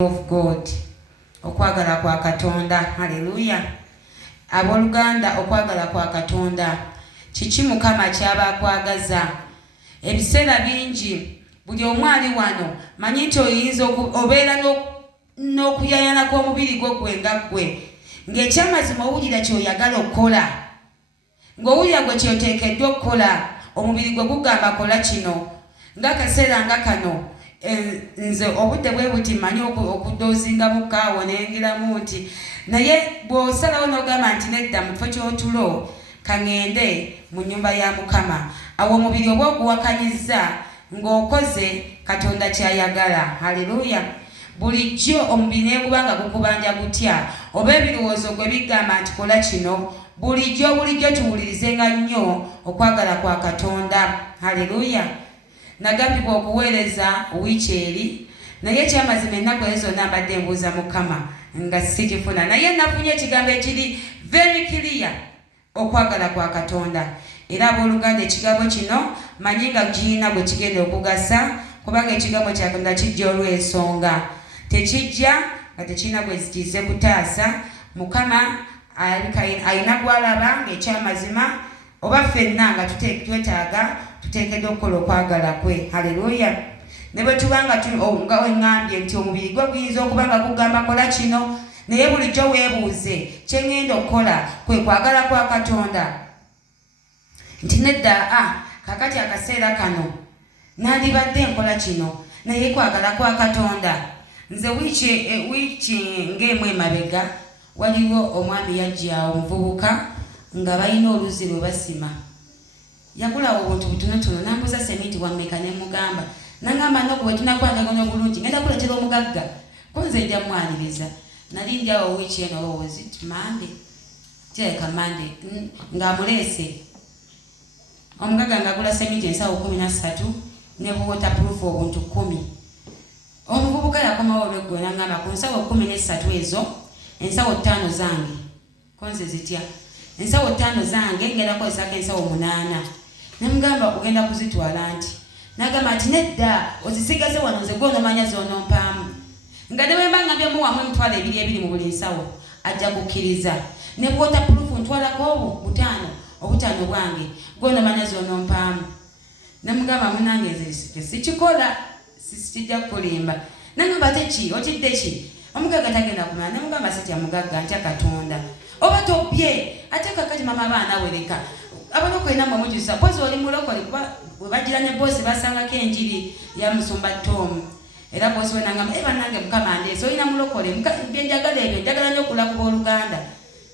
of God. Okwagala kwa Katonda. Hallelujah. Abooluganda, okwagala kwa Katonda kiki Mukama kyaba kwagaza? Ebiseera bingi buli omu ali wano manyi nti oyinza obeera n'okuyayana kw'omubiri gwo gwe nga ggwe ng'ekyamazima owulira kyoyagala okukola, ng'owulira gwe kyoteekeddwa okukola, omubiri gwe gugamba kola kino. Ng'akaseera nga kano nze obudde bwe buti mmanyi okudoozingamu kaawo nengeramu nti naye bw'osalawo n'ogamba nti nedda mu kifo ky'otulo kaŋŋende mu nnyumba ya Mukama, awo omubiri oba oguwakanyizza ng'okoze Katonda ky'ayagala. Haleluya. Bulijjo omubiri neeguba nga gukubanja gutya oba ebirowoozo gwe bigamba nti kola kino, bulijjo tuwulirizenga nnyo okwagala kwa Katonda. Haleluya. Nagambibwa okuweereza wiiki eri naye ekyamazima ennaku ezo zonna mbadde mbuuza Mukama nga sikifuna, naye nafunye ekigambo ekiri very clear, okwagala kwa Katonda. Era abooluganda ekigambo kino manyi nga kirina gwe kigenda okugasa, kubanga ekigambo kya Katonda kijja olw'ensonga, tekijja nga tekirina gwe kize kutaasa. Mukama alina gwalaba ng'ekyamazima oba ffenna nga twetaaga tuteekeddwa okukola okwagala kwe. Haleluya. Ne bwe tuba nga weŋŋambye nti omubiri gwe guyinza okuba nga gugamba kola kino, naye bulijjo weebuuze kye ŋŋenda okukola kwe kwagala kwa Katonda. Nti nedda kakati akaseera kano nandibadde nkola kino naye kwagala kwa Katonda. Nze wiiki ng'emu emabega waliwo omwami yajja omuvubuka nga balina oluzi lwe basima. Yagulawo obuntu butonotono nambuza semiti wammeka ne mugamba. Nangamba n'okuwe tunakwagaganya obulungi ngenda kuleetera omugagga ko nze nja mwaniriza. Nali ndi awo wiiki eno lowoozi ti Mande kyeka Mande ng'amuleese omugagga ng'agula semiti ensawo 13 ne waterproof obuntu 10. Omuvubuka yakomawo olweggulo n'angamba ku nsawo 13 ezo ensawo 5 zange ko nze zitya ensawo 5 zange ngenda kukozesako ensawo 8. Nemugamba ogenda kuzitwala nti nagamba ati nedda ozisigaze wano nze gwe onomanya z'onompaamu. Nga ne bwe mba ngambye wamu emitwalo 2 mu buli nsawo ajja kukkiriza. Ne waterproof ntwalako obutaano bwange gwe onomanya z'onompaamu. Nemugamba munange nze sikikola sikijja kukulimba. Nangamba ate ki otidde ki? Omugagga tagenda kumanya. Nemugamba sitya mugagga ntya Katonda oba tobbye ate kakati mama abaana wereka abalokolera mmwe mujjuza pozi oli mulokole kuba bwe bagira ne boosi basangako enjiri ya Musumba Tom. Era boosi we nangamba bannange Mukama ndeese olina mulokole byenjagala ebyo njagala nnyo okula ku booluganda.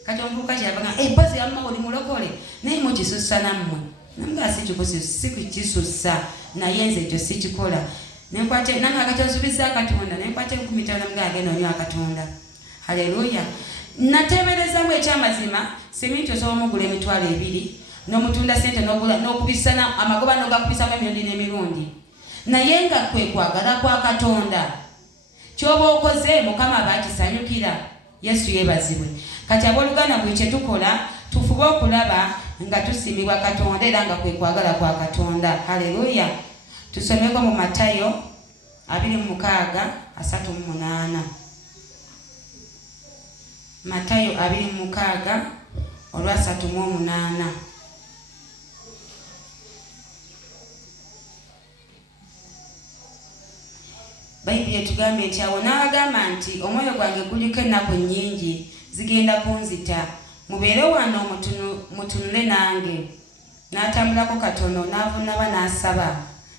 Kati omuvubuka kyeyavaga pozi yamma oli mulokole naye mukisussa nammwe. Namugamba sikukisussa naye nze ekyo sikikola. Nenkwate nange akati onsuubiza Katonda nenkwate 15 namugamba genda onywa Katonda. Haleluya. Nateeberezaamu ekyamazima sementi osobola omugula emitwalo 2 n'omutunda sente n'okubisana amagoba n'ogakubisamu emirundi n'emirundi, naye nga kwe kwagala kwa Katonda ky'oba okoze Mukama baakisanyukira. Yesu yeebazibwe. Kati abooluganda buli kye tukola tufube okulaba nga tusiimibwa Katonda era nga kwe kwagala kwa Katonda. Haleluya. Tusomeko mu Matayo 26:38. Matayo 26:38. Bayibuli etugambye nti awo n'abagamba nti omwoyo gwange guliko ennaku nnyingi zigenda kunzita, mubeere wano mutunule nange. N'atambulako katono n'avuunama n'asaba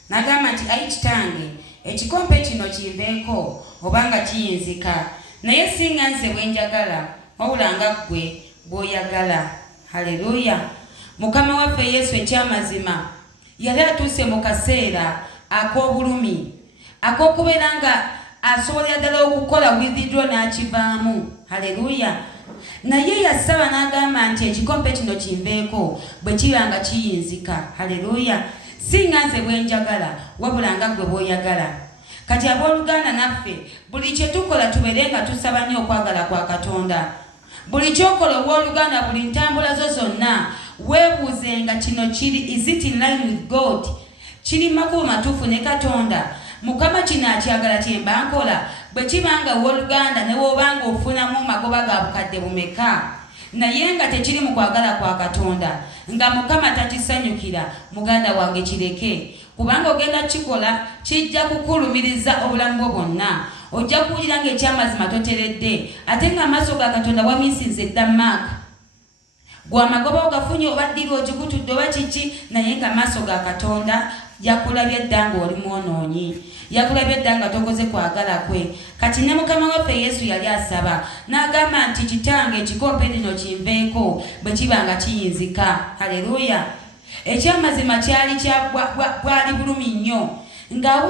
n'agamba nti ayi Kitange, ekikompe kino kinveeko obanga kiyinzika, naye singa nze bwe njagala wabula nga ggwe bw'oyagala. Haleluya. Mukama waffe Yesu ekyamazima yali atuuse mu kaseera ak'obulumi ak'okubeera nga asobolera ddala okukola withdraw n'akivaamu. Haleluya. Naye yasaba n'agamba nti ekikompe kino kinveeko bwe kiba nga kiyinzika. Haleluya. Singa nze bwe njagala wabula nga ggwe bw'oyagala. Kati abooluganda naffe buli kye tukola tubeere nga tusaba nnyo okwagala kwa Katonda. Buli kyokola owooluganda, buli ntambula zo zonna weebuuze nga kino is it in line with God? Kiri makubo matuufu ne Katonda? Mukama kino akyagala kyemba nkola bwe kibanga owooluganda ne woobanga ofunamu magoba ga bukadde bumeka naye nga tekiri mu kwagala kwa Katonda nga Mukama takisanyukira, muganda wange kireke, kubanga ogenda kikola kijja kukulumiriza obulamu bwo bwonna. Ojja kuwulira ng'ekyamazima toteredde ate ng'amaaso ga Katonda wamiisinze dda maaka. Gwa magoba ogafunye oba ddiga ogikutudde oba kiki, naye ng'amaaso ga Katonda yakulabye dda ng'oli mwonoonyi, yakulabye dda nga tokoze kwagala kwe. Kati ne Mukama waffe Yesu yali asaba n'agamba nti Kitange ekikompe kino kinveeko bwe kiba nga kiyinzika. Haleluya! Ekyamazima kyali bulumi nnyo nga